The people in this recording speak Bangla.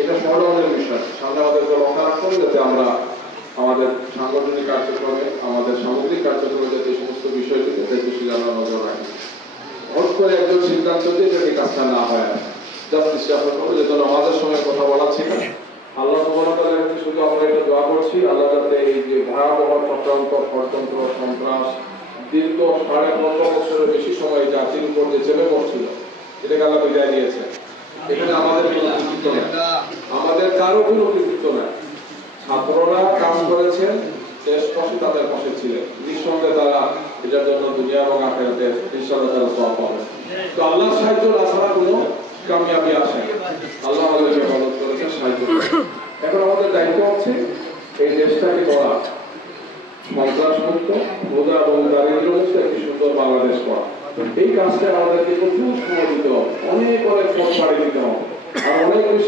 এটা সমাধানের বিষয়। সামনে আমাদেরকে লক্ষ্য রাখতে হবে যাতে আমরা আমাদের সাংগঠনিক কার্যক্রমে, আমাদের সামগ্রিক কার্যক্রমে যাতে এই সমস্ত বিষয়টিকে দায়িত্বশীল আমরা নজর রাখি। হঠাৎ করে একজন সিদ্ধান্ত দিয়ে যদি কাজটা না হয়, জাস্টিস চেষ্টা করবো যে আমাদের সঙ্গে কথা বলা ছিল। আল্লাহ সুবহানাহু ওয়া তাআলার কাছে শুধু আমরা এটা দোয়া করছি, আল্লাহ যাতে এই যে ভয়াবহ চক্রান্ত, ষড়যন্ত্র, সন্ত্রাস দীর্ঘ 15.5 বছরের বেশি সময় জাতির উপর যে চেপে বসছিল, এটাকে আল্লাহ বিদায় দিয়েছে। এখানে আমাদের কোনো কৃতিত্ব নেই, আমাদের কারো কোনো কৃতিত্ব নাই। ছাত্ররা কাজ করেছেন, দেশবাসী তাদের পাশে ছিলেন, নিঃসন্দেহে তারা এটার জন্য দুনিয়া এবং আখিরাতে ইনশাআল্লাহ তারা সওয়াব পাবে। তো আল্লাহর সাহায্য না ছাড়া কোনো কামিয়াবি আসে না। আল্লাহ আমাদেরকে মদদ করেছেন, সাহায্য করেছেন। এখন আমাদের দায়িত্ব হচ্ছে এই দেশটাকে করা সন্ত্রাসমুক্ত, মুক্ত এবং দারিদ্র্যমুক্ত একটি সুন্দর বাংলাদেশ করা। এই কাজটা আমাদেরকে প্রচুর সময় দিতে হবে, অনেক পথ পাড়ি দিতে হবে, আর অনেক